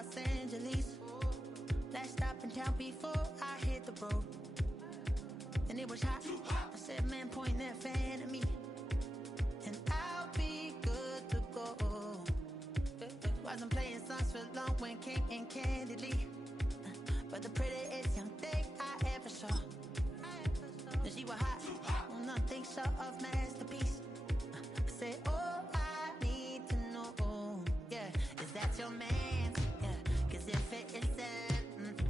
Los Angeles. Last stop in town before I hit the road. And it was hot. I said, man, point that fan at me. And I'll be good to go. Wasn't playing songs for long when came in candidly. But the prettiest young thing I ever saw. And she was hot. Well, nothing short of masterpiece. I said, oh, I need to know. Yeah, is that your man? Yeah, cause if it isn't,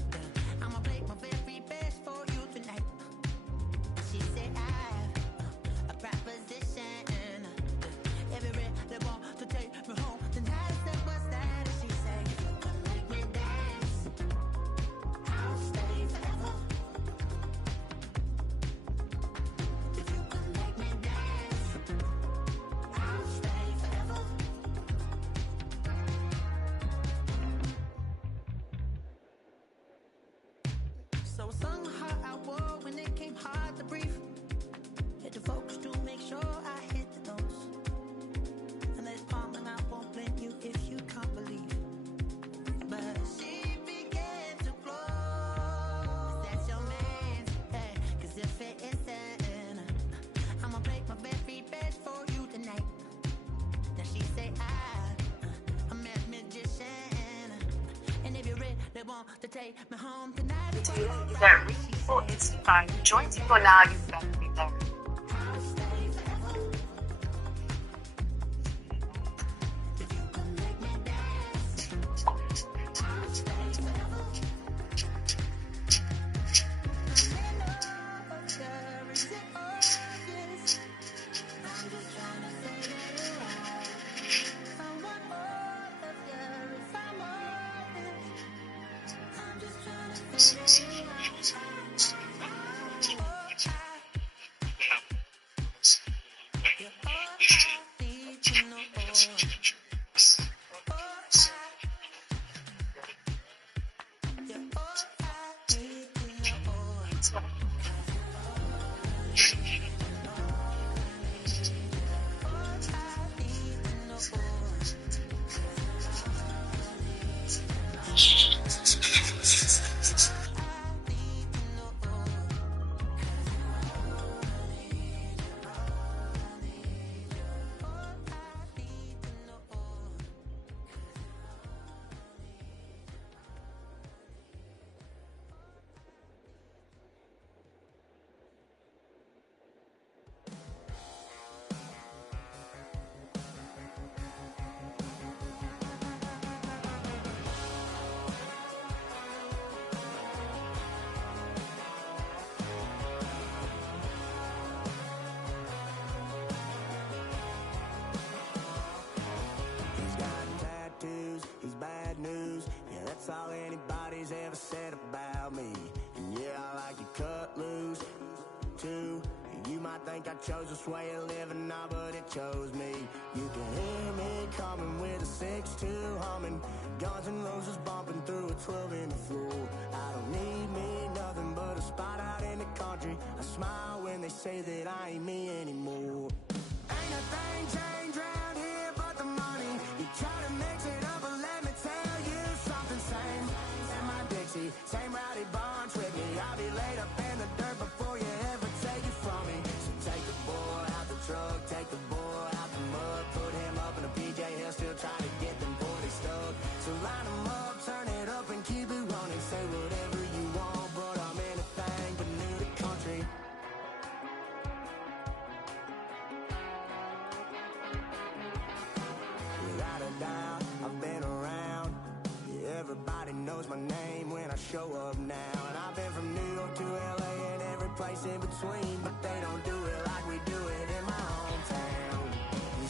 I'ma play my very best for you tonight. She said, I have a proposition. Every really want to take me home tonight. I said, what's that? And she said, come make me dance. I'll stay forever. If you can make me dance, I'll stay forever. So I sung the heart I wore when it came hard to breathe. Hit the focus to make sure I hit the notes. And there's palm and I won't blame you if you can't believe. But she began to glow. That's your man, hey, cause if it isn't, I'ma play my very best for you tonight. Now she say I'm a magician. And if you're ready, they want to take me home tonight. Either for its time, join the polar you can be there. all anybody's ever said about me. And yeah, I like to cut loose, too. You might think I chose this way of living now, but it chose me. You can hear me coming with a 6-2 humming, Guns N' Roses bumping through a 12 in the floor. I don't need me nothing but a spot out in the country. I smile when they say that I ain't me anymore. Ain't a thing changed round here but the money. You try to mix it up, but let me tell you something. Same in my Dixie, same rowdy bunch with me. I'll be laid up in the dirt before you ever take it from me. So take the boy out the truck, take the boy out the mud, put him up in a PJ, he'll still try to get them 40 stuck. So line them up, turn it up and keep it running. Say whatever you want, but I'm anything but new to country. Without a doubt, I've been around. Yeah, everybody knows my name when I show up now. And I've been from New York to LA and every place in between, but they don't do it like we do it in my hometown.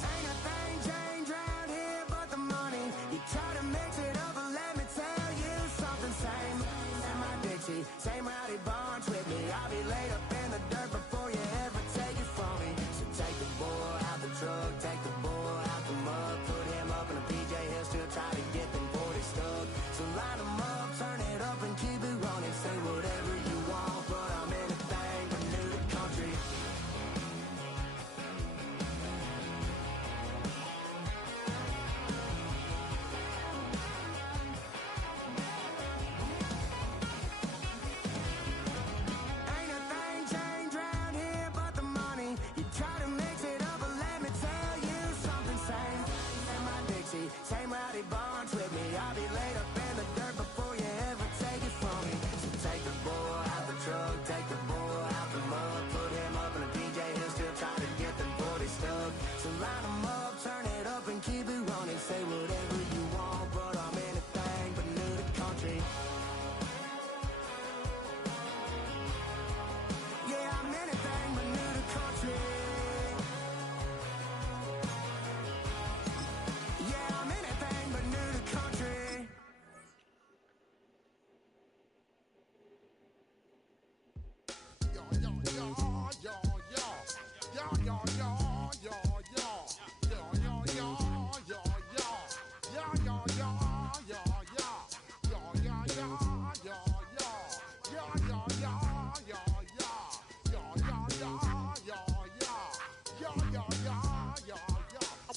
Ain't a thing changed round here but the money. You try to mix it up, but let me tell you something. Same in my Dixie, same rowdy bunch with me. I'll be laid up in the dirt before you ever take it from me. So take the boy out the truck, take the boy out the mud, put him up in a PJ, he'll still try to get them 40 stuck. So line them up, turn it up and keep it running. Say whatever you want, but I'm anything but new to country.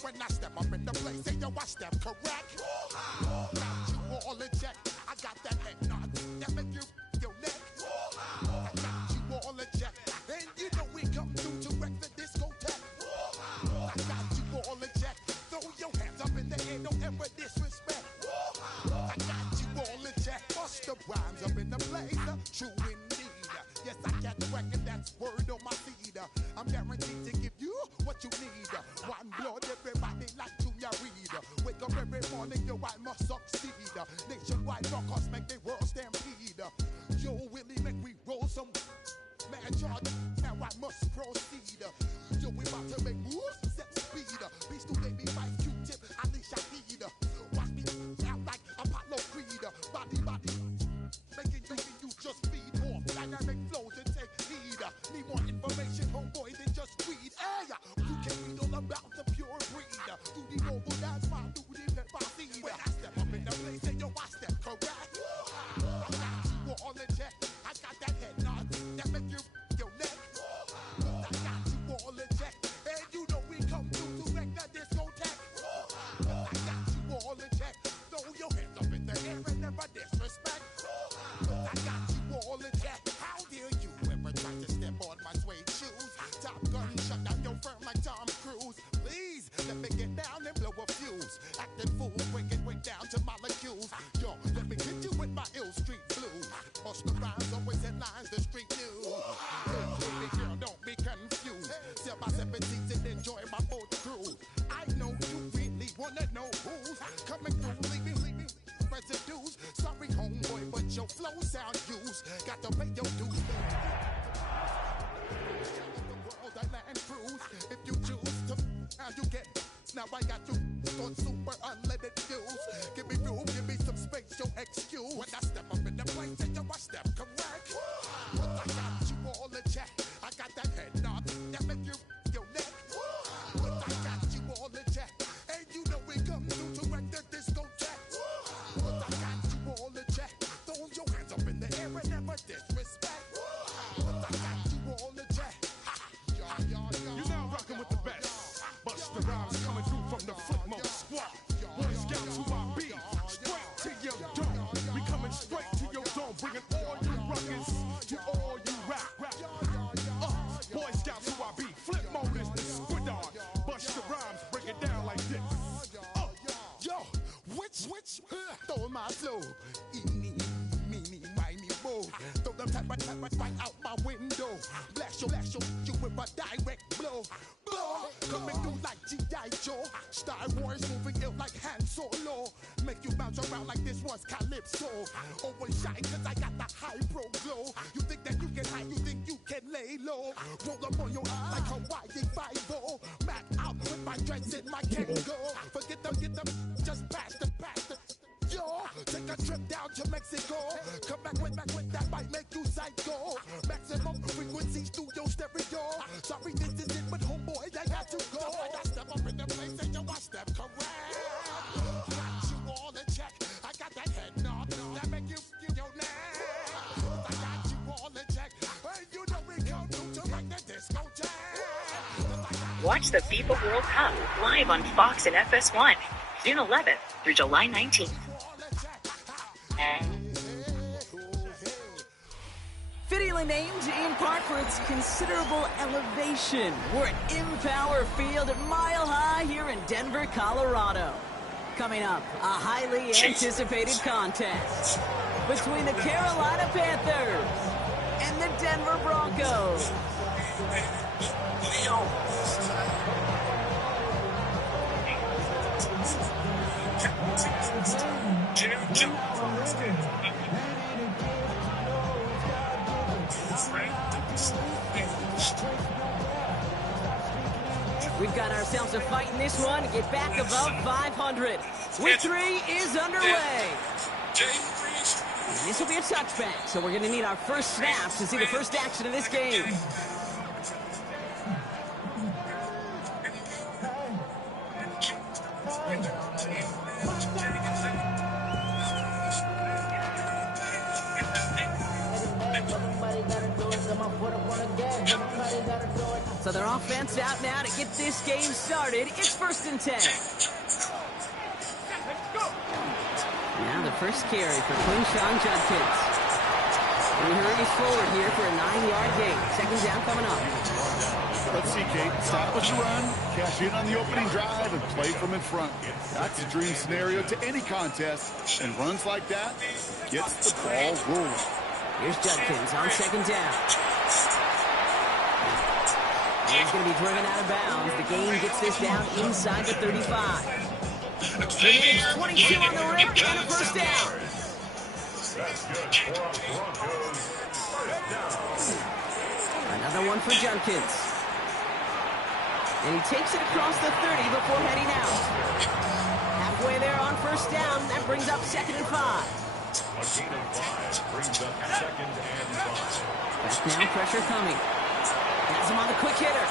When I step up in the place, say yo, I step correct. Got you all in check. I got that head nod that make you your neck. I got you all in check. And you know we come through to wreck the discotheque. I got you all in check. Throw your hands up in the air, don't ever disrespect. I got you all in check. Bust the rhymes up in the place, true indeed. Yes, I got the record, that's word on my feed. I'm guaranteed to give you what you need. One blood, everybody like Junior Reed. Wake up every morning, yo, I must succeed. Nationwide Broncos make the world stampede. Yo, Willie, make we roll some man charge. Now I must proceed. Yo, we about to make moves, set speed. Beast to baby, fight Q-tip, I leash I need. Watch me out like Apollo Creed. Body, making you just feed more dynamic flows and take heed. Need more information, homeboy, than just read. Hey, you can read all about the pure breed. Do the noble, that's my duty, let my seed. When I step up in the place, say yo, I step correct. I got you all in check. I got that head nod that make you your neck. I got you all in check. And you know we come through to wreck the discotheque. I got you all in check. Throw your hands up in the air and never disrespect. I got you all in check. How dare you ever try to step on my suede shoes? Top Gun shut down your firm like Tom Cruise. Please let me get down and blow a fuse. Acting fool, break it way down to molecules. Yo, let me hit you with my ill street blues. Bust the rhymes, always headlines, the street news. Hey, baby girl, don't be confused. Sell my 17s and enjoy my boat crew. I know you really wanna know who's coming through, leaving residues. Sorry, homeboy, but your flow sound used. Got to pay your dues. The world I land cruise. If you choose to, how you get. Now I got you on super unleaded views. Give me room, give me some space, your excuse. When I step up in the place, say yo, I step correct. But I got you all in check. I got that head nod that make you your neck. But I got you all in check. And you know we come through to wreck the discotheque. But I got you all in check. Throw your hands up in the air and never disrespect. But I got you all in check. You're now rocking with the best. Bust the rhymes coming through from the footmost squad. Boy Scouts who I be, straight to your dome. We coming straight to your dome, bringing all you ruckus to all you rap. Boy Scouts who I be, flip mode is the squid on. Bust the rhymes, break it down like this. Yo, which, throw my flow. Eeny, meeny, miny, mo. Throw them type of right out my window. Blast you with a direct blow. Coming through like G.I. Joe. Star Wars moving ill like Han Solo. Make you bounce around like this was Calypso. Always shine cause I got the high pro glow. You think that you can hide, you think you can lay low. Roll up on your eye like Hawaii 5-0. Mac out with my dreads in my Kango. Forget them, get them, just pass the. Yo, take a trip down to Mexico. Come back with that might make you psycho. Maximum frequency studio stereo. Sorry, this is it, but homeboy, I got to go. I step up in the place and yo, I step correct. Got you all in check. I got that head nod that make you feel your neck. I got you all in check. Hey, you know we come through to wreck the discotheque. Watch the FIFA World Cup live on Fox and FS1, June 11th through July 19th. Fittingly named in part for its considerable elevation. We're at Empower Field at Mile High here in Denver, Colorado. Coming up, a highly anticipated contest between the Carolina Panthers and the Denver Broncos. We've got ourselves a fight in this one to get back above 500. Week 3 is underway. And this will be a touchback, so we're going to need our first snaps to see the first action of this game. So their offense out now to get this game started. It's 1st and 10. Now the first carry for Quinshawn Judkins. And he hurries forward here for a 9-yard gain. 2nd down coming up. Let's see, Kate. Establish a run, cash in on the opening drive, and play from in front. That's a dream scenario to any contest, and runs like that gets the ball rolling. Here's Judkins on 2nd down. He's going to be driven out of bounds. The gain gets this down inside the 35. It is 22 on the rip and a 1st down. Another one for Judkins. And he takes it across the 30 before heading out. Halfway there on 1st down. That brings up 2nd and 5. A gain of 5 brings up 2nd and 5. Back now, pressure coming. Has him on the quick hitter.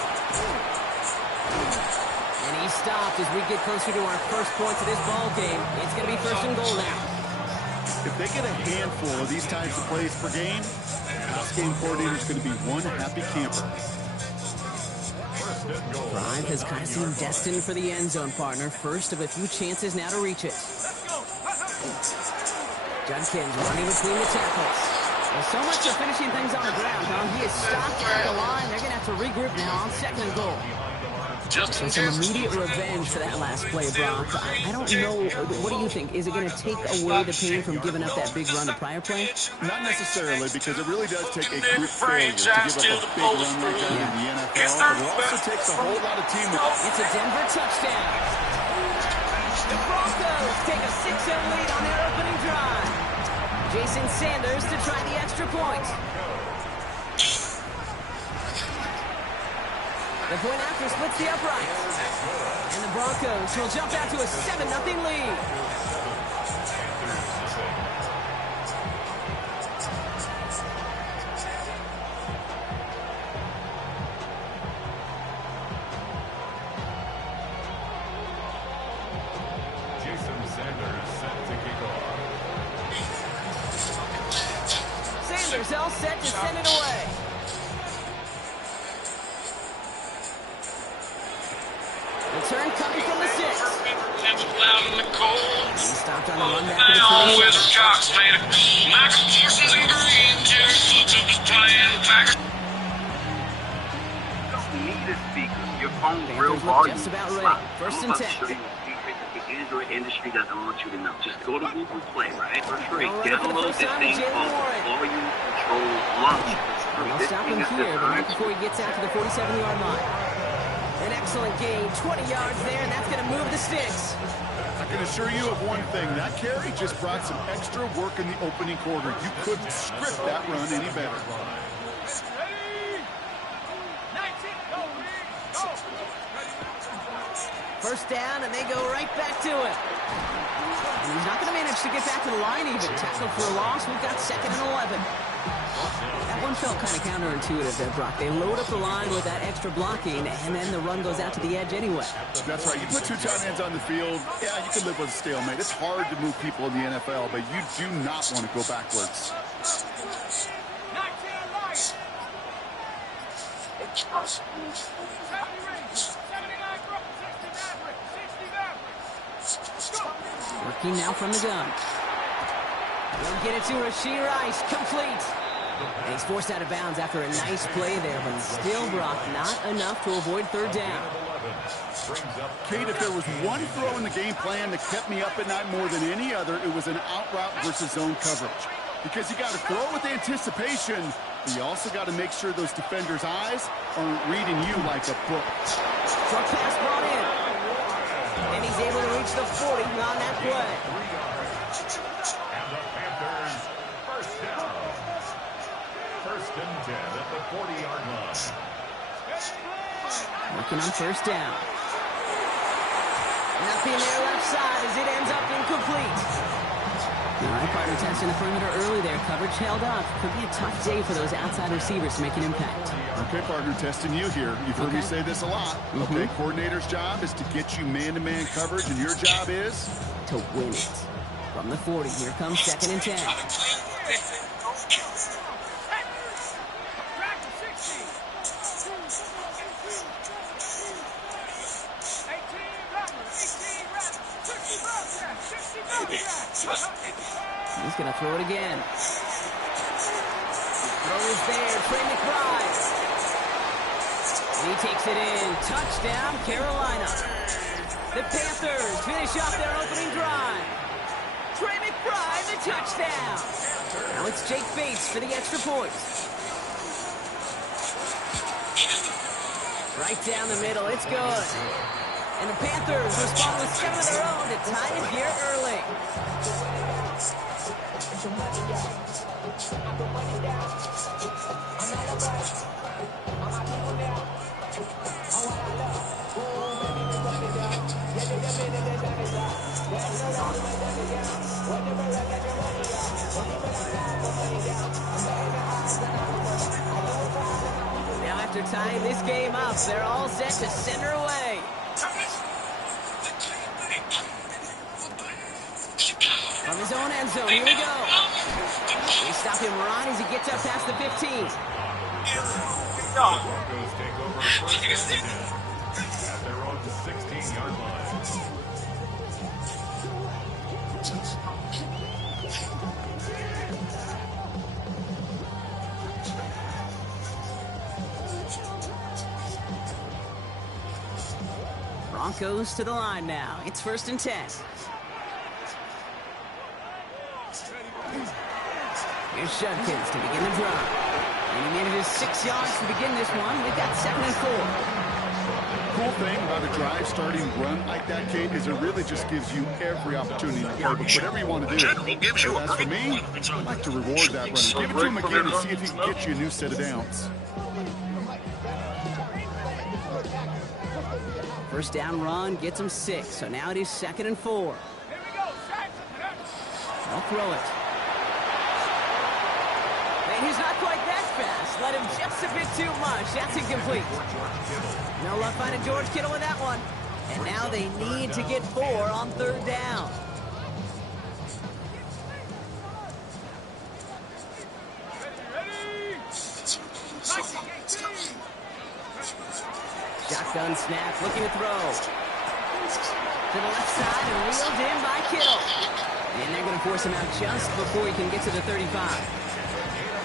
And he stopped as we get closer to our first points of this ball game. It's going to be 1st and goal now. If they get a handful of these types of plays per game, this game coordinator is going to be one happy camper. Drive has kind of seemed destined for the end zone, partner. First of a few chances now to reach it. Judkins running between the tackles. Well, so much for finishing things on the ground, Tom. He is stopped at the line. They're going to have to regroup now on 2nd and goal. So some immediate revenge for that last play, Brock. I don't know. What do you think? Is it going to take away the pain from giving up that big run the prior play? Not necessarily, because it really does take a group failure to give up a big run like that in the NFL. But it also takes a whole lot of teamwork. It's a Denver touchdown. The Broncos take a 6-0 lead on their opening drive. Jason Sanders to try the extra point. The point after splits the uprights. And the Broncos will jump out to a 7-0 lead. Jason Sanders set to kick off. Sanders all set to send it away. Return coming from the 6. He stopped on the run back to the 27. Your phone real Panthers look volume. just about ready. 1st and 10. The Android industry doesn't want you to know. Just go to Google Play, right? For free. All right, for the Download first this time, thing Jalen called Warren. Volume Control Launch. It's free. They'll This stop thing him is here, but not designed before he gets out to the 47-yard line. An excellent gain, 20 yards there, and that's going to move the sticks. I can assure you of one thing. That carry just brought some extra work in the opening quarter. You couldn't script that run any better. First down, and they go right back to it. And he's not going to manage to get back to the line even. Tackled for a loss. We've got 2nd and 11. That one felt kind of counterintuitive there, Brock. They load up the line with that extra blocking, and then the run goes out to the edge anyway. That's right. You put 2 tight ends on the field, yeah, you can live with a stalemate. It's hard to move people in the NFL, but you do not want to go backwards. Working now from the gun. They'll get it to Rashee Rice. Complete. And he's forced out of bounds after a nice play there, but still, Brock, not enough to avoid 3rd down. Kate, if there was one throw in the game plan that kept me up at night more than any other, it was an out route versus zone coverage. Because you got to throw with anticipation, but you also got to make sure those defenders' eyes aren't reading you like a book. Short pass brought in. And he's able to reach the 40 on that play. And the Panthers, first down. 1st and 10 at the 40-yard line. Working on 1st down. Nothing there left side as it ends up incomplete. All right, partner testing the perimeter early there. Coverage held up. Could be a tough day for those outside receivers to make an impact. Okay, partner, testing you here. You've heard me say this a lot. Okay, coordinator's job is to get you man-to-man coverage, and your job is? To win it. From the 40, here comes 2nd and 10. He's going to throw it again. Throw is there. Trey McBride. He takes it in. Touchdown, Carolina. The Panthers finish off their opening drive. Trey McBride, the touchdown. Now it's Jake Bates for the extra point. Right down the middle. It's good. And the Panthers respond with 7 of their own to tie it here early. Now after tying this game up, they're all set to send her away. From his own end zone, here we go. They stop him right as he gets up past the 15. Broncos take over first and 10 at their own 16-yard line. Broncos to the line now. It's 1st and 10. Here's Judkins to begin the drive. And he manages 6 yards to begin this one. We've got 2nd and 4. Cool thing about a drive starting run like that, Kate, is it really just gives you every opportunity to play with whatever you want to do. But as for me, I'd like to reward that run. Give it to him again and see if he can get you a new set of downs. First down run gets him 6. So now it is 2nd and 4. They'll throw it. And he's not quite that fast. Let him just a bit too much. That's incomplete. No luck finding George Kittle with that one. And now they need to get 4 on 3rd down. Shotgun snap, looking to throw. To the left side and reeled in by Kittle. And they're going to force him out just before he can get to the 35.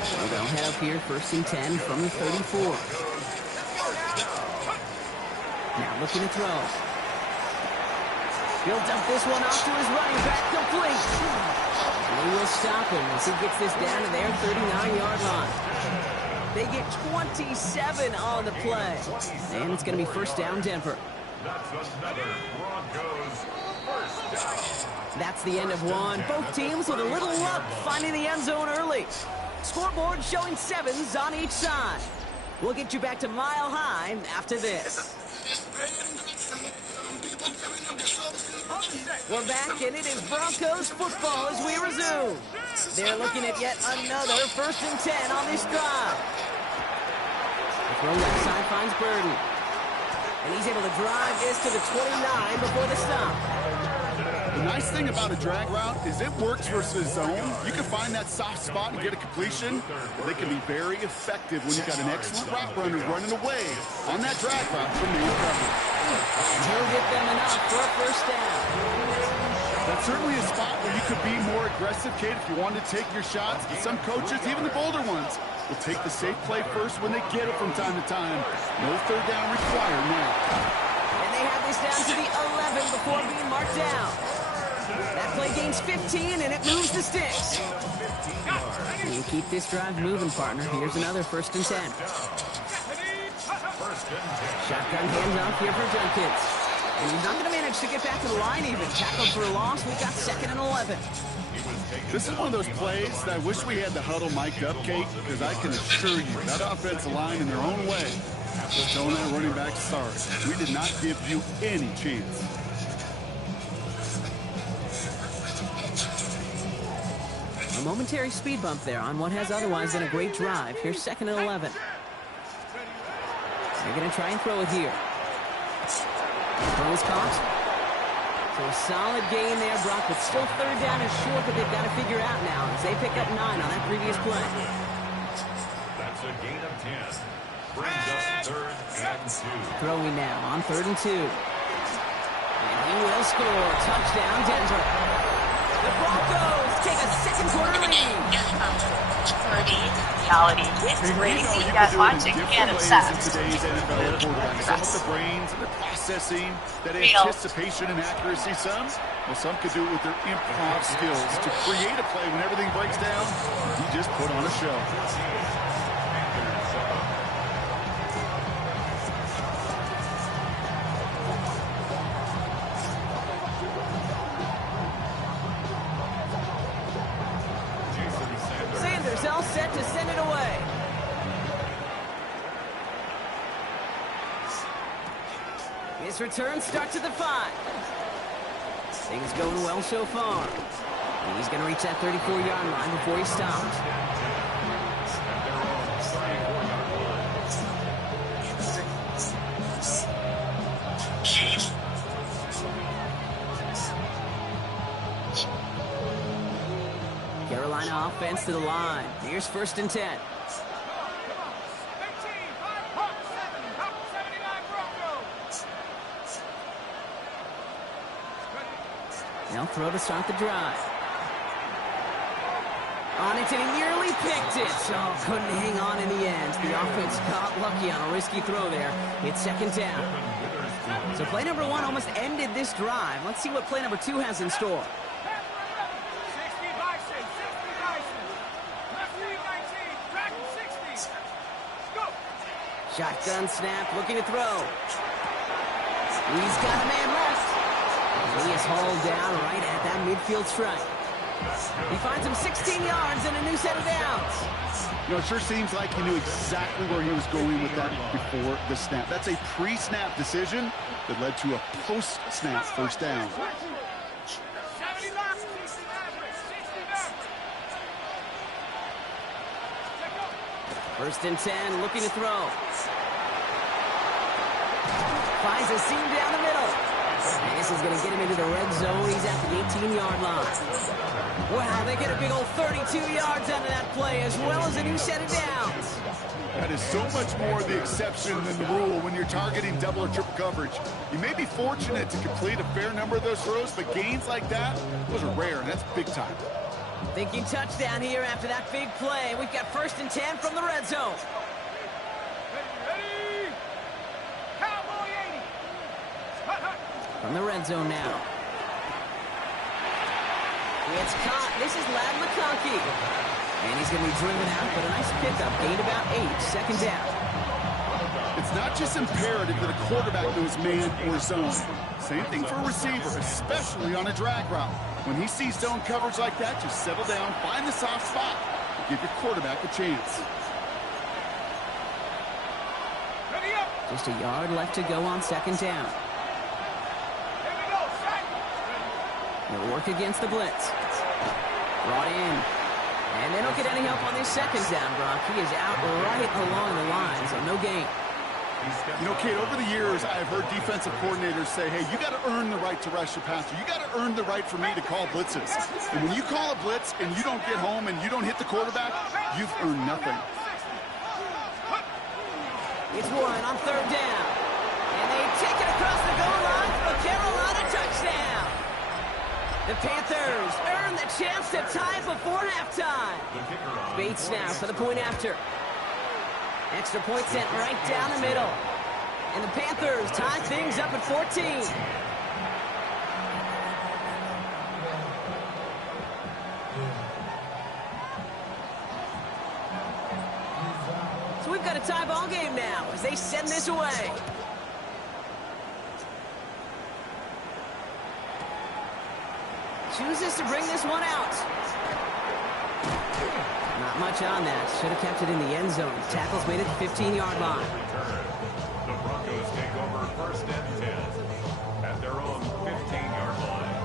So they'll head up here 1st and 10 from the 34. Now looking to throw. He'll dump this one off to his running back, complete. And they will stop him as he gets this down to their 39-yard line. They get 27 on the play. And it's going to be 1st down, Denver. That's another Broncos first down. That's the end of one. Both teams with a little luck finding the end zone early. Scoreboard showing 7s on each side. We'll get you back to Mile High after this. We're back, and it is Broncos football as we resume. They're looking at yet another 1st and 10 on this drive. The throw left side finds Burden. And he's able to drive this to the 29 before the stop. The nice thing about a drag route is it works versus zone. You can find that soft spot and get a completion. They can be very effective when you've got an excellent route runner running away on that drag route from the recovery. And he'll get them enough for a 1st down. That's certainly a spot where you could be more aggressive, Kate, if you wanted to take your shots. But some coaches, even the bolder ones, will take the safe play first when they get it from time to time. No 3rd down required now. And they have this down to the 11 before being marked down. That play gains 15, and it moves the sticks. You keep this drive moving, partner. Here's another 1st and 10. Shotgun handoff here for Judkins. And he's not going to manage to get back to the line even. Tackled for a loss. We've got 2nd and 11. This is one of those plays that I wish we had the huddle mic'd up, Kate, because I can assure you that offensive line in their own way was telling that running back, sorry, we did not give you any chance. A momentary speed bump there on what has otherwise been a great drive. Here's 2nd and 11. They're going to try and throw it here. Throw is caught. So a solid gain there, Brock, but still 3rd down is short, but they've got to figure out now as they pick up 9 on that previous play. That's a gain of 10. Brings up 3rd and 2. Throwing now on 3rd and 2. And he will score. Touchdown, Denver. The Broncos take a second quarter lead. Reality. It's crazy that watching can't obsess. In today's NFL quarterback. Some with the brains and the processing, that Real. anticipation and accuracy. Some could do it with their improv skills to create a play when everything breaks down. He just put on a show. Sanders all set to send it away. His return starts at the 5. Things going well so far. And he's going to reach that 34-yard line before he stops. Carolina offense to the line. Here's 1st and 10. They'll throw to start the drive. On it, and he nearly picked it. Oh, couldn't hang on in the end. The offense got lucky on a risky throw there. It's 2nd down. So play number 1 almost ended this drive. Let's see what play number 2 has in store. Shotgun snap, looking to throw. He's got a man left. He is hauled down right at that midfield stripe. He finds him 16 yards and a new set of downs. You know, it sure seems like he knew exactly where he was going with that before the snap. That's a pre-snap decision that led to a post-snap 1st down. First and 10, looking to throw. Finds a seam down the middle. And this is going to get him into the red zone. He's at the 18-yard line. Wow, they get a big old 32 yards out of that play, as well as a new set of downs. That is so much more the exception than the rule when you're targeting double or triple coverage. You may be fortunate to complete a fair number of those throws, but gains like that, those are rare, and that's big time. Thinking touchdown here after that big play. We've got 1st and 10 from the red zone. From the red zone now. It's caught. This is Lad McConkey. And he's going to be driven out, but a nice pickup. Gained about 8. 2nd down. It's not just imperative that a quarterback knows man or zone. Same thing for a receiver, especially on a drag route. When he sees zone coverage like that, just settle down, find the soft spot, and give your quarterback a chance. Just a yard left to go on 2nd down. They'll work against the blitz. Brought in. And they don't get any help on this 2nd down, Brock. He is out right along the line, so no gain. You know, Kate, over the years, I've heard defensive coordinators say, hey, you got to earn the right to rush your passer. You got to earn the right for me to call blitzes. And when you call a blitz and you don't get home and you don't hit the quarterback, you've earned nothing. It's Warren on 3rd down. And they take it across the goal line for a Carolina touchdown. The Panthers earn the chance to tie before halftime. Bates now for the point after. Extra point sent right down the middle. And the Panthers tie things up at 14. So we've got a tie ball game now as they send this away. Chooses to bring this one out. Not much on that. Should have kept it in the end zone. Tackle's made it the 15-yard line. The Broncos take over 1st and 10 at their own 15-yard line.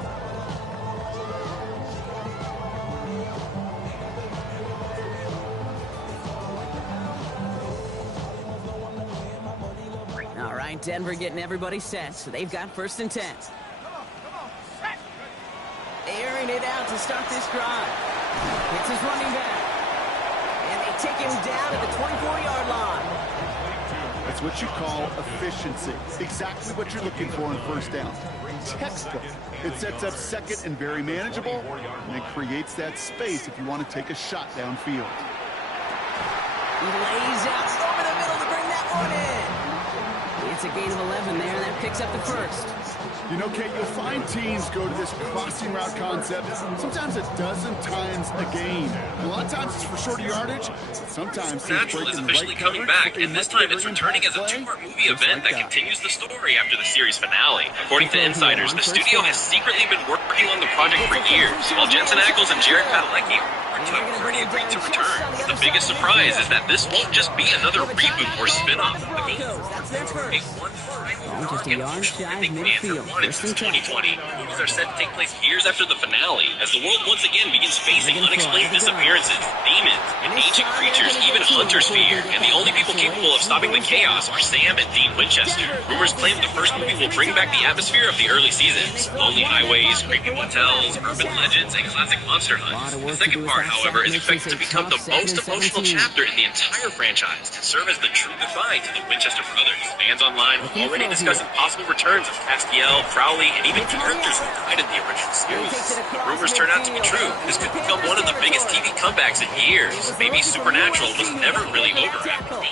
All right, Denver getting everybody set. So they've got 1st and 10. Airing it out to start this drive. It's his running back. And they take him down at the 24-yard line. That's what you call efficiency. Exactly what you're looking for in first down. Textbook. It sets up second and very manageable, and it creates that space if you want to take a shot downfield. He lays out over the middle to bring that one in. It's a gain of 11 there, and that picks up the first. You know, Kate, you'll find teams go to this crossing route concept sometimes a dozen times a game. And a lot of times it's for shorter yardage, but sometimes Supernatural is officially coming back, and this time it's returning as a two-part movie event that continues the story after the series finale. According to insiders, the studio has secretly been working on the project for years, while Jensen Ackles and Jared Padalecki have already agreed to return. The biggest surprise is that this won't just be another reboot or spin-off. The goal is Just a yard shy of midfield. Since 2020, movies are set to take place years after the finale, as the world once again begins facing unexplained disappearances, demons, and ancient creatures even hunters fear. And the only people capable of stopping the chaos are Sam and Dean Winchester. Rumors claim the first movie will bring back the atmosphere of the early seasons: lonely highways, creepy motels, urban legends, and classic monster hunts. The second part, however, is expected to become the most emotional chapter in the entire franchise, and serve as the true goodbye to the Winchester brothers. Fans online have already discussing possible returns of Castiel, Crowley, and even characters who died in the original series. If the rumors turn out to be true, this could become one of the biggest TV comebacks in years. Maybe Supernatural was never really over after all.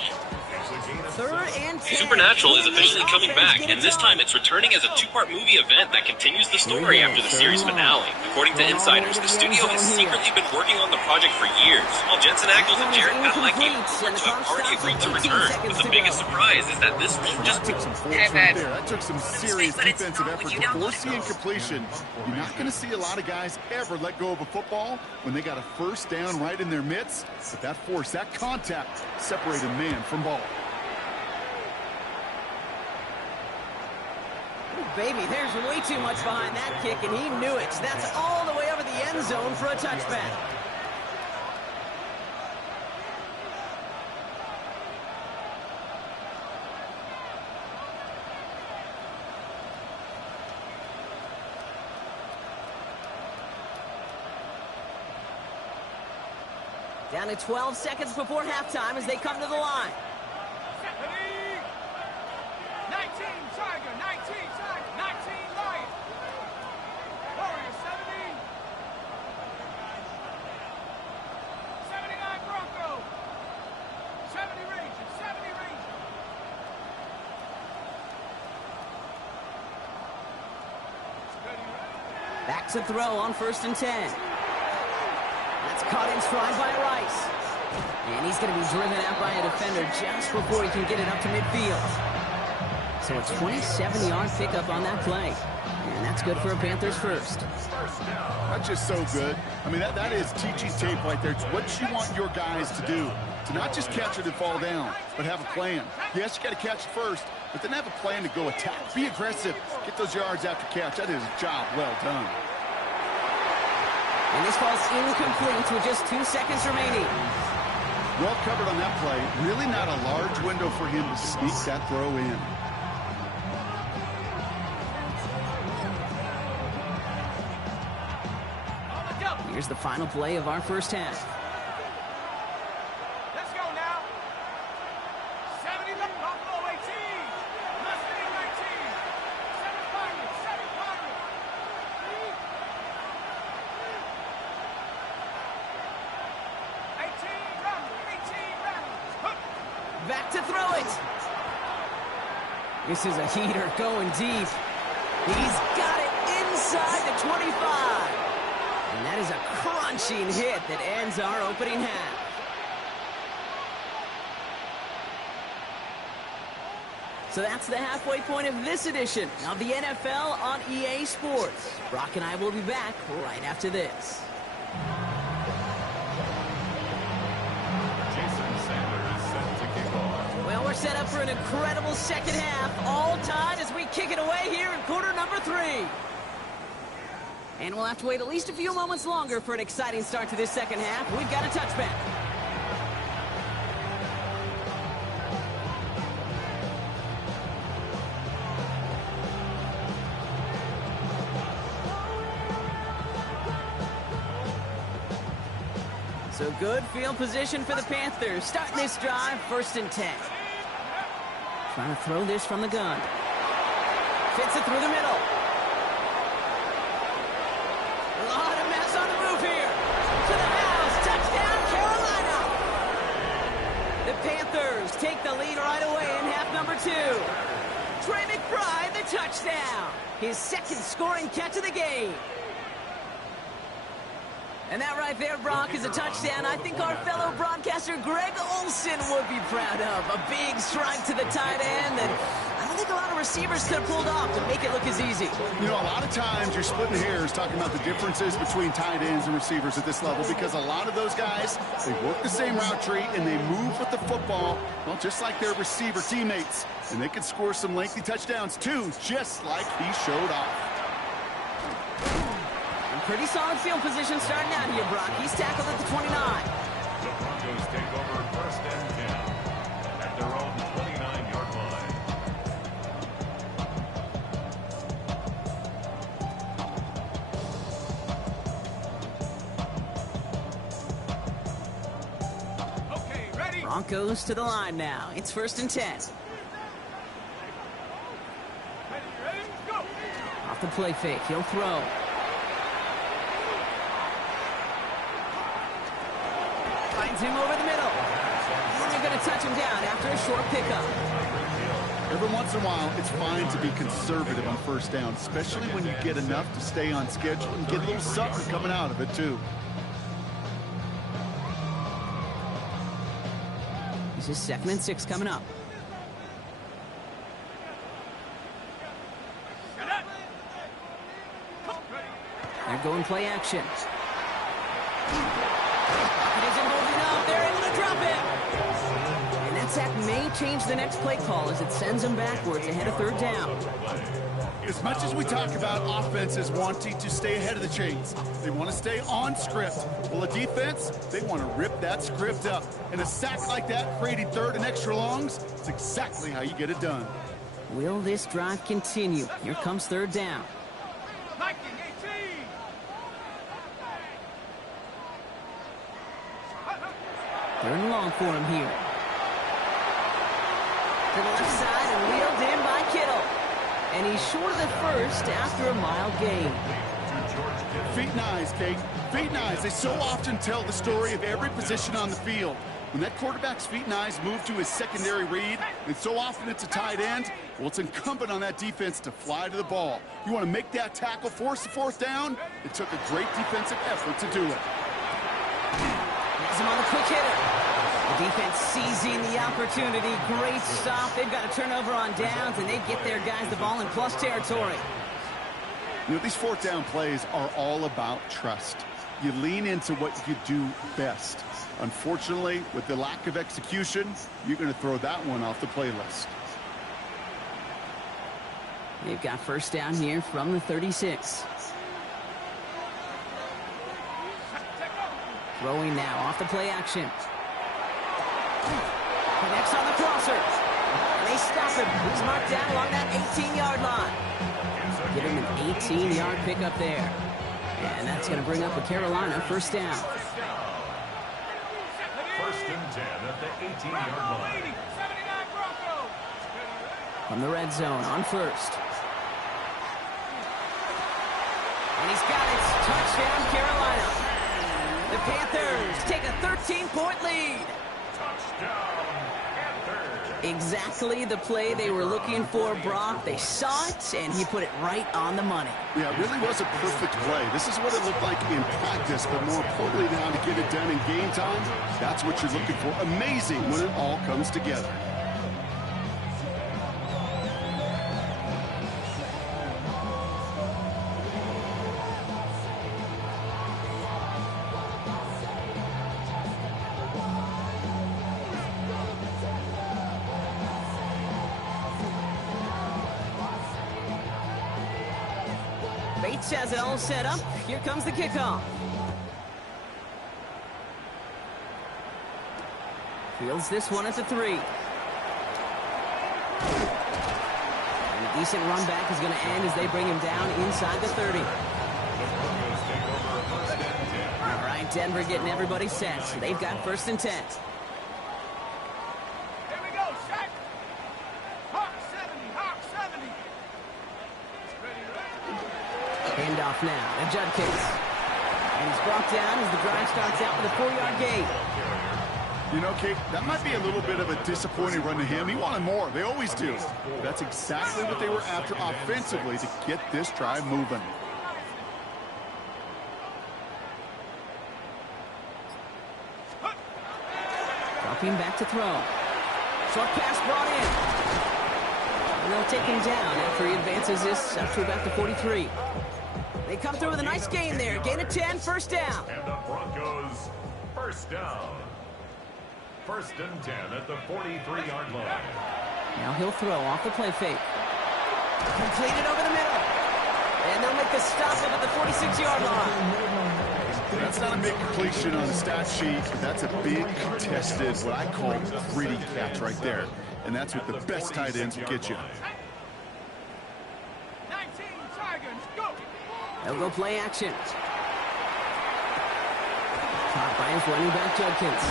Supernatural is officially coming back, and this time it's returning as a two-part movie event that continues the story after the series finale. According to insiders, the studio has secretly been working on the project for years, while Jensen Ackles and Jared Padalecki have already agreed to return. But the biggest surprise is that this won't just be... That took some serious defensive effort before seeing completion. You're not going to see a lot of guys ever let go of a football when they got a first down right in their midst. But that force, that contact, separated man from ball. Baby, there's way too much behind that kick, and he knew it. That's all the way over the end zone for a touchback. Down to 12 seconds before halftime as they come to the line. 19 Tiger, 19 Tiger, 19 Lion. Warrior 70. 79 Broncos. 70 Rangers, 70 Rangers. Back to throw on 1st and 10. That's caught in stride by Rice. And he's going to be driven out by a defender just before he can get it up to midfield. So a 27-yard pickup on that play. And that's good for a Panthers first. That's just so good. I mean, that is teaching tape right there. It's what you want your guys to do. To not just catch it and fall down, but have a plan. Yes, you got to catch it first, but then have a plan to go attack. Be aggressive. Get those yards after catch. That is a job well done. And this falls incomplete with just 2 seconds remaining. Well covered on that play. Really not a large window for him to sneak that throw in. Here's the final play of our first half. Let's go now. 70 Buffalo 18. Mustang 19. 7 Pirates, 7 Pirates. 18 Ramblers. Back to throw it. This is a heater going deep. He's got it inside the 25. And that is a crunching hit that ends our opening half. So that's the halfway point of this edition of the NFL on EA Sports. Brock and I will be back right after this. Well, we're set up for an incredible second half. All tied as we kick it away here in quarter number 3. And we'll have to wait at least a few moments longer for an exciting start to this second half. We've got a touchback. So good field position for the Panthers. Starting this drive, 1st and 10. Trying to throw this from the gun. Fits it through the middle. A lot of mess on the move here. To the house. Touchdown, Carolina. The Panthers take the lead right away in half number 2. Trey McBride, the touchdown. His second scoring catch of the game. And that right there, Brock, is a touchdown I think our fellow broadcaster Greg Olson would be proud of. A big strike to the tight end, and I don't think a lot of receivers could have pulled off to make it look as easy. You know, a lot of times you're splitting hairs talking about the differences between tight ends and receivers at this level because a lot of those guys, they work the same route tree and they move with the football, well, just like their receiver teammates. And they can score some lengthy touchdowns, too, just like he showed off. Pretty solid field position starting out here, Brock. He's tackled at the 29. The Broncos take over 1st and 10 at their own 29-yard line. Okay, ready? Broncos to the line now. It's 1st and 10. Ready, go! Off the play fake, he'll throw. Finds him over the middle. And they're going to touch him down after a short pickup. Every once in a while, it's fine to be conservative on 1st down, especially when you get enough to stay on schedule and get a little something coming out of it, too. This is 2nd and 6 coming up. They're going play action. It isn't holding up. They're able to drop it. And that sack may change the next play call as it sends them backwards ahead of 3rd down. As much as we talk about offenses wanting to stay ahead of the chains, they want to stay on script. Well, a defense, they want to rip that script up. And a sack like that, creating 3rd and extra longs, it's exactly how you get it done. Will this drive continue? Here comes 3rd down. 3rd and long for him here. To the left side and wheeled in by Kittle. And he's short of the 1st after a mild gain. Feet and eyes, Kate. Feet and eyes. They so often tell the story of every position on the field. When that quarterback's feet and eyes move to his secondary read, and so often it's a tight end, well, it's incumbent on that defense to fly to the ball. You want to make that tackle, force the 4th down? It took a great defensive effort to do it. Has him on the quick hitter. The defense seizing the opportunity. Great stop. They've got a turnover on downs, and they get their guys the ball in plus territory. You know, these 4th down plays are all about trust. You lean into what you do best. Unfortunately, with the lack of execution, you're going to throw that one off the playlist. They've got 1st down here from the 36. Throwing now off the play action. Connects on the crosser. And they stop him. He's marked down along that 18-yard line. Give him an 18-yard pickup there. And that's going to bring up a Carolina 1st down. 1st and 10 at the 18-yard line. From the red zone on 1st. And he's got it. Touchdown, Carolina. The Panthers take a 13-point lead. Touchdown, Panthers. Exactly the play they were looking for, Brock. They saw it, and he put it right on the money. Yeah, it really was a perfect play. This is what it looked like in practice, but more importantly now to get it done in game time, that's what you're looking for. Amazing when it all comes together. Bates has it all set up. Here comes the kickoff. Fields this one at the 3. And a decent run back is going to end as they bring him down inside the 30. All right, Denver getting everybody set. They've got 1st and 10. Here we go, Shaq. Handoff now to Judkins. And he's brought down as the drive starts out with a 4-yard gain. You know, Kate, that might be a little bit of a disappointing run to him. He wanted more. They always do. That's exactly what they were after offensively to get this drive moving. Dropping back to throw. Short pass brought in. And they'll take him down after he advances this up to about the 43. They come through with a nice gain there. Gain of 10, first down. And the Broncos, first down. First and 10 at the 43-yard line. Now he'll throw off the play fake. Completed over the middle. And they'll make the stop up at the 46-yard line. That's not a big completion on the stat sheet. That's a big contested, what I call gritty catch right there. And that's what the best tight ends will get you. 19 Tigers, go! They'll go play action. Caught by his running back, Judkins.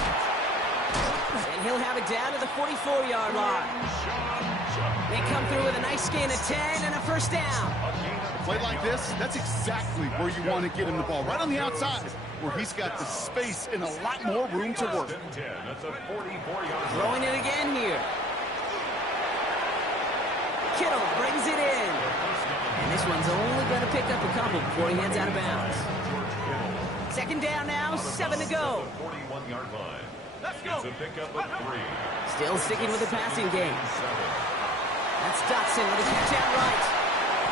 And he'll have it down to the 44-yard line. They come through with a nice gain of 10 and a first down. A play like this, that's exactly where you want to get him the ball, right on the outside, where he's got the space and a lot more room to work. Throwing it again here. Kittle brings it in. And this one's only going to pick up a couple before he heads out of bounds. Second down now, 7 to go. 41-yard line. Let's go. It's a pickup of 3. Still sticking with the passing game. That's Dotson with a catch out right.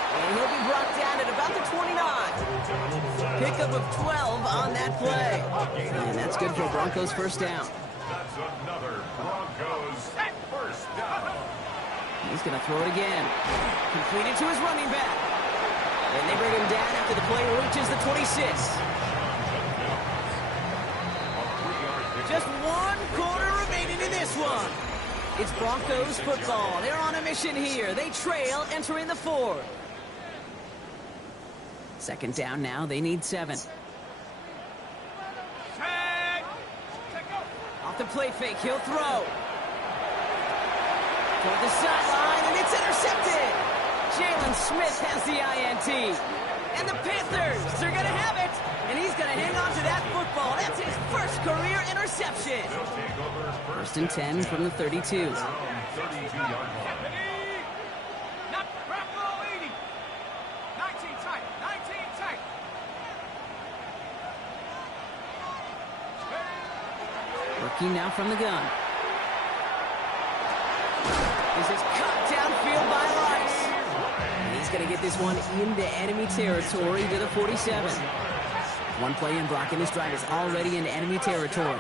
And he'll be brought down at about the 29. Pickup of 12 on that play. And that's good for Broncos first down. That's another Broncos first down. He's going to throw it again. Completed to his running back. And they bring him down after the play reaches the 26. Just 1 quarter remaining in this one. It's Broncos football. They're on a mission here. They trail entering the 4th. Second down now. They need 7. Off the play fake. He'll throw. Toward the sideline, and it's intercepted. Jalen Smith has the INT. And the Panthers are going to have it. And he's going to hang on to that football. That's his first career interception. First and 10 from the 32. Working now from the gun. This is cut downfield by Rice. And he's going to get this one into enemy territory to the 47. One play in, Brock, and his drive is already into enemy territory.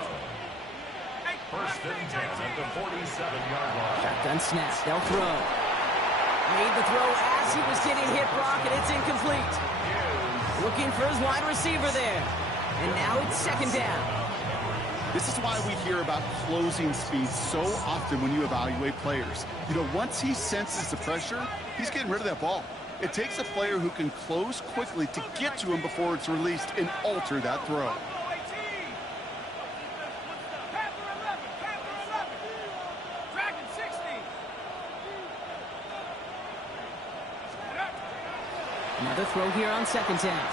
First and 10 at the 47-yard line. Shotgun snap. They'll throw. Made the throw as he was getting hit, Brock, and it's incomplete. Looking for his wide receiver there. And now it's second down. This is why we hear about closing speed so often when you evaluate players. You know, once he senses the pressure, he's getting rid of that ball. It takes a player who can close quickly to get to him before it's released and alter that throw. Another throw here on second down.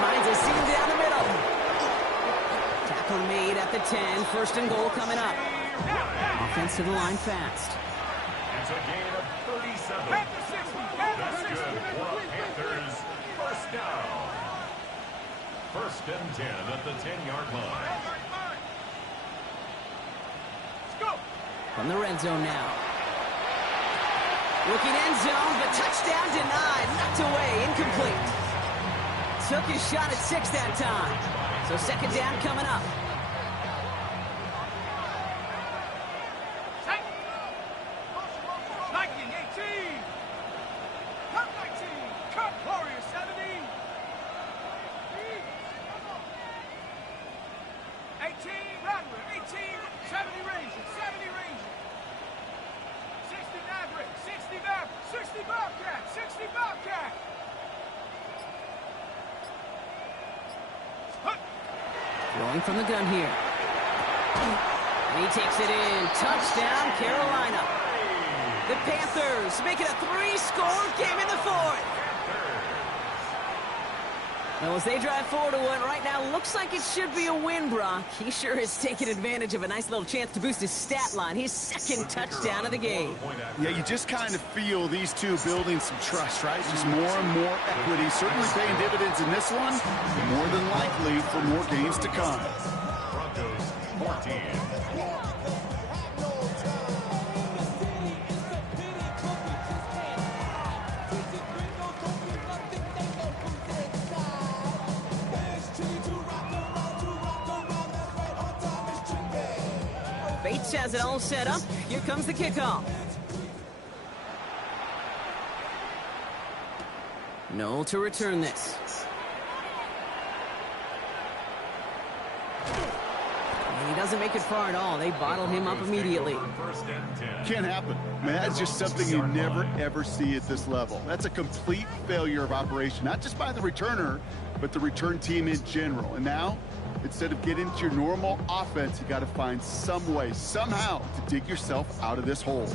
Finds a seam down the middle. Tackle made at the 10. First and goal coming up. Offense to the line fast. It's a gain of 37. That's good for the Panthers. First down. First and 10 at the 10-yard line. From the red zone now. Looking end zone, but touchdown denied. Knocked away, incomplete. Took his shot at 6 that time. So second down coming up. Lightning 18. Cut 19. Cut Warrior 70. 18 Rattler. 18 70 Ranger. 70 Ranger. 60 Maverick. 60 Maverick. 60 Bobcat. 60 Bobcat. Throwing from the gun here. And he takes it in. Touchdown, Carolina. The Panthers make it a 3-score game in the fourth. Well, as they drive forward to what right now looks like it should be a win, Brock. He sure has taken advantage of a nice little chance to boost his stat line. His second touchdown of the game. Yeah, you just kind of feel these two building some trust, right? Just more and more equity. Certainly paying dividends in this one. More than likely for more games to come. Broncos 14. Bates has it all set up. Here comes the kickoff. Noel to return this. And he doesn't make it far at all. They bottle him up immediately. Can't happen. Man, that's just something you never, ever see at this level. That's a complete failure of operation, not just by the returner, but the return team in general. And now, instead of getting to your normal offense, you got to find some way, somehow, to dig yourself out of this hole.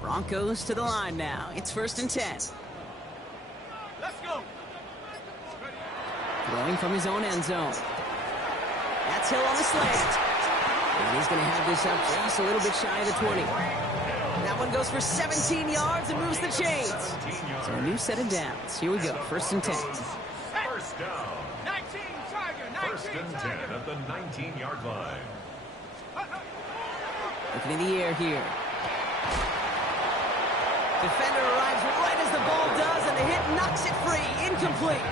Broncos to the line now. It's 1st and 10. Let's go. Throwing from his own end zone. That's Hill on the slant. And he's going to have this up just a little bit shy of the 20. That one goes for 17 yards and moves the chains. So a new set of downs. Here we go. 1st and 10. First down. 19, Tiger, 19, 1st and 10 at the 19-yard line. Looking in the air here. Defender arrives right as the ball does, and the hit knocks it free. Incomplete.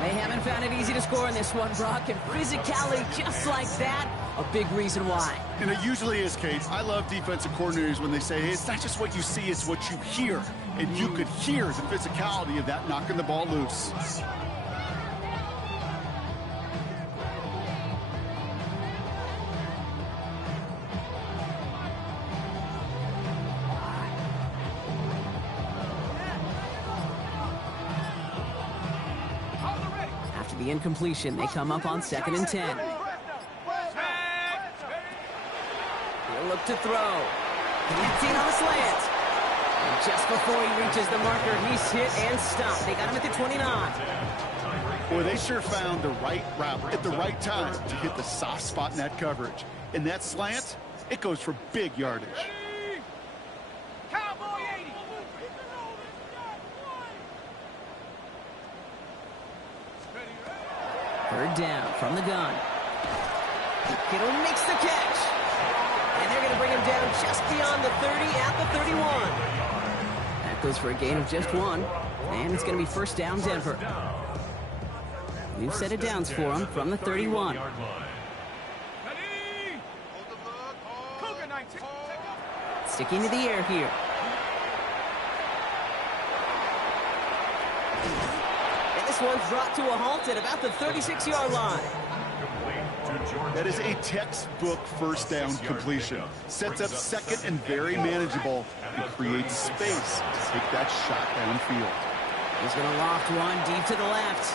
They haven't found it easy to score in this one, Brock, and physicality just like that, a big reason why. And it usually is, Kate. I love defensive coordinators when they say, hey, it's not just what you see, it's what you hear. And you could hear the physicality of that knocking the ball loose. After the incompletion, they come up on 2nd and 10. He'll look to throw. Connecting on the slant. And just before he reaches the marker, he's hit and stopped. They got him at the 29. Boy, they sure found the right route at the right time to hit the soft spot in that coverage. And that slant, it goes for big yardage. Cowboy 80. 3rd down from the gun. Kittle makes the catch. And they're going to bring him down just beyond the 30 at the 31. That goes for a gain of just 1. And it's going to be 1st down Denver. New set of downs for him from the 31. Sticking to the air here. And this one's brought to a halt at about the 36-yard line. That is a textbook 1st down completion. Sets up 2nd and very manageable and creates space to take that shot downfield. He's going to loft one deep to the left.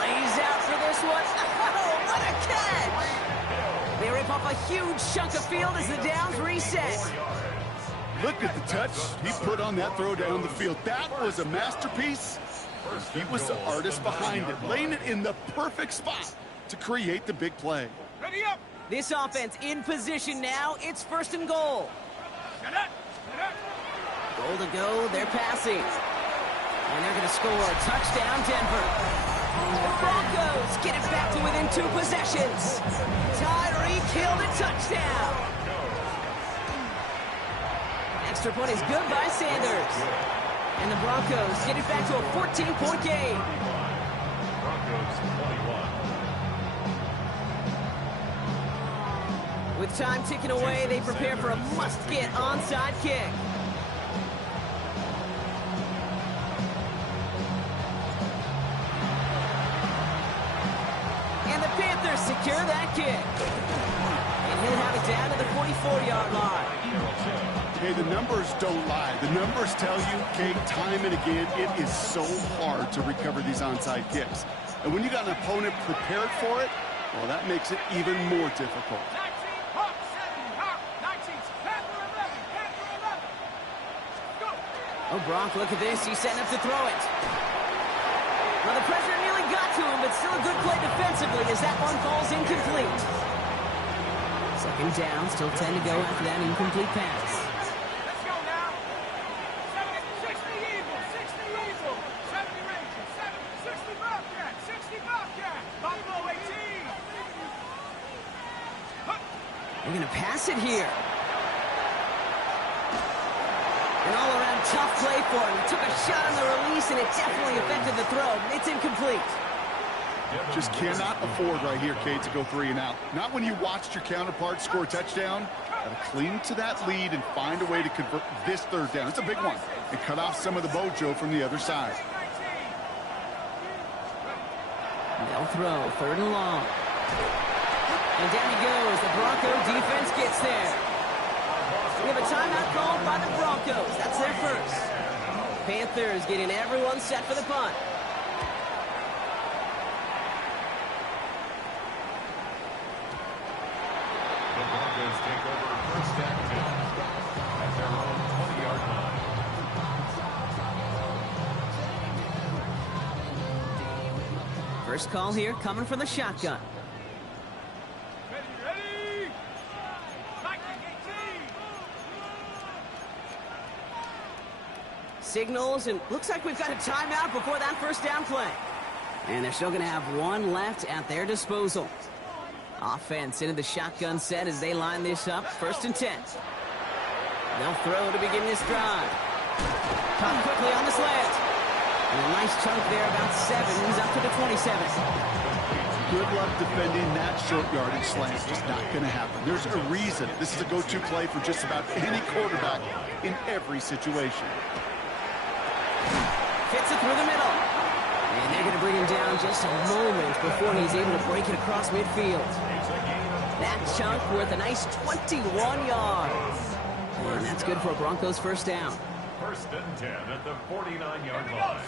Lays out for this one. Oh, what a catch! They rip off a huge chunk of field as the downs reset. Look at the touch he put on that throw down the field. That was a masterpiece. He was the artist behind it, laying it in the perfect spot to create the big play. Ready up. This offense in position now. It's 1st and goal. Goal to go. They're passing. And they're going to score a touchdown, Denver. The Broncos get it back to within 2 possessions. Tyreek Hill a touchdown. Extra point is good by Sanders. And the Broncos get it back to a 14-point game. Broncos 21. With time ticking away, they prepare for a must-get onside kick. And the Panthers secure that kick. And he'll have it down to the 44-yard line. Hey, the numbers don't lie. The numbers tell you, Kate, time and again, it is so hard to recover these onside kicks. And when you got an opponent prepared for it, well, that makes it even more difficult. Oh, Brock, look at this. He's setting up to throw it. Well, the pressure nearly got to him, but still a good play defensively as that one falls incomplete. Second down, still 10 to go after that incomplete pass. Let's go now. 60 Eagles, 60 Eagles, 70 Rangers, 60 Bobcats, 60 Bobcats, Buffalo 18. They're going to pass it here. An all-around tough play for him. He took a shot on the release, and it definitely affected the throw. It's incomplete. Just cannot afford right here, Kate, to go 3 and out. Not when you watched your counterpart score a touchdown. Got to cling to that lead and find a way to convert this third down. It's a big one. And cut off some of the mojo from the other side. They'll throw, 3rd and long. And down he goes. The Bronco defense gets there. We have a timeout called by the Broncos. That's their first. Panthers getting everyone set for the punt. The Broncos take over first and 10 at their own 20-yard line. First call here coming from the shotgun. Ready? Signals, and looks like we've got a timeout before that first down play. And they're still going to have one left at their disposal. Offense into the shotgun set as they line this up. 1st and 10. They'll throw to begin this drive. Caught quickly on the slant. And a nice chunk there, about 7. He's up to the 27. Good luck defending that short yardage slant. Just not going to happen. There's a reason. This is a go-to play for just about any quarterback in every situation. Fits it through the middle. And they're going to bring him down just a moment before he's able to break it across midfield. That chunk worth a nice 21 yards. And that's good for a Broncos first down. 1st and 10 at the 49-yard line.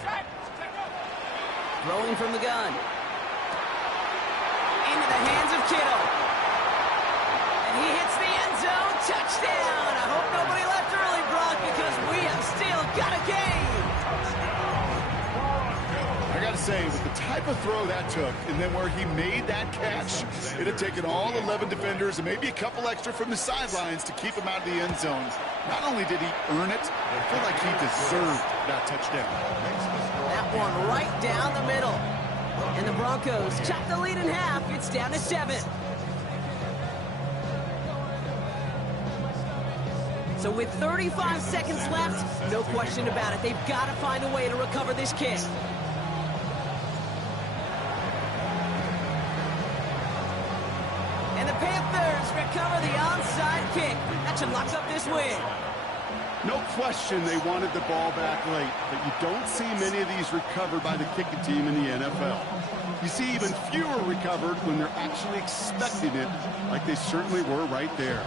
Throwing from the gun. Into the hands of Kittle. And he hits the end zone. Touchdown. I hope nobody left early, Brock, because we have still got a game. I got to say, with the type of throw that took, and then where he made that catch, it had taken all 11 defenders and maybe a couple extra from the sidelines to keep him out of the end zone. Not only did he earn it, I feel like he deserved that touchdown. That one right down the middle. And the Broncos chop the lead in half. It's down to 7. So with 35 seconds left, no question about it. They've got to find a way to recover this kick. And the Panthers recover the onside kick. That should lock up this win. No question they wanted the ball back late, but you don't see many of these recovered by the kicking team in the NFL. You see even fewer recovered when they're actually expecting it, like they certainly were right there.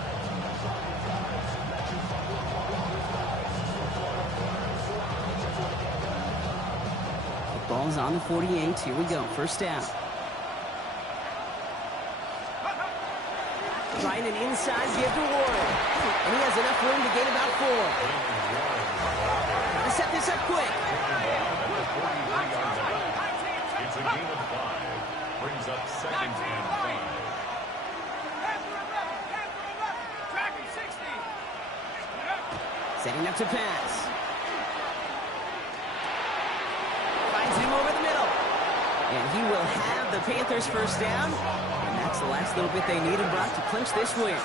The ball's on the 48. Here we go. First down. Trying an inside give to Warren. And he has enough room to gain about 4. Let's set this up quick. It's a gain of 5. Brings up 2nd and 5. Setting up to pass. Finds him over the middle. And he will have the Panthers first down. And that's the last little bit they needed, Brock, to clinch this win.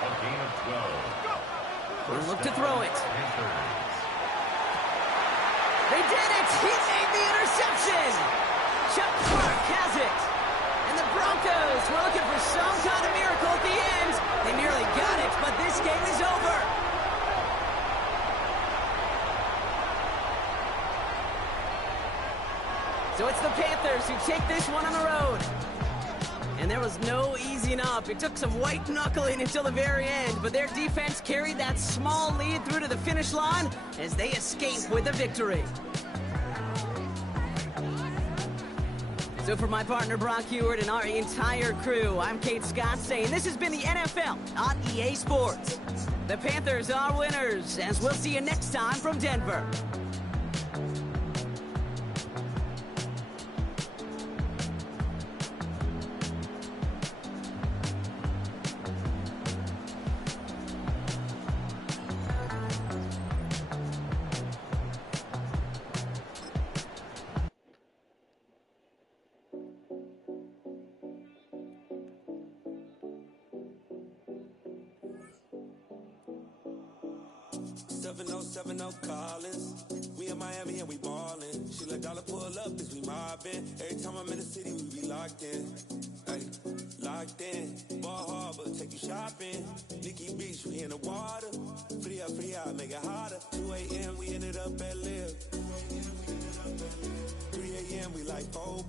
A gain of 12. They'll look to throw it. They did it! He made the interception! Chuck Clark has it! And the Broncos were looking for some kind of miracle at the end. They nearly got it, but this game is over. So it's the Panthers who take this one on the road. And there was no easing up. It took some white knuckling until the very end, but their defense carried that small lead through to the finish line as they escape with a victory. So for my partner Brock Heward and our entire crew, I'm Kate Scott saying this has been the NFL on EA Sports. The Panthers are winners, as we'll see you next time from Denver. Collins. We in Miami and we ballin'. She let dollar pull up, bitch, we mobbin'. Every time I'm in the city, we be locked in. Ay, locked in. Ball Harbor, take you shopping. Nikki Beach, we in the water. Free up, make it hotter. 2 a.m., we ended up at Live. 3 a.m., we like, oh.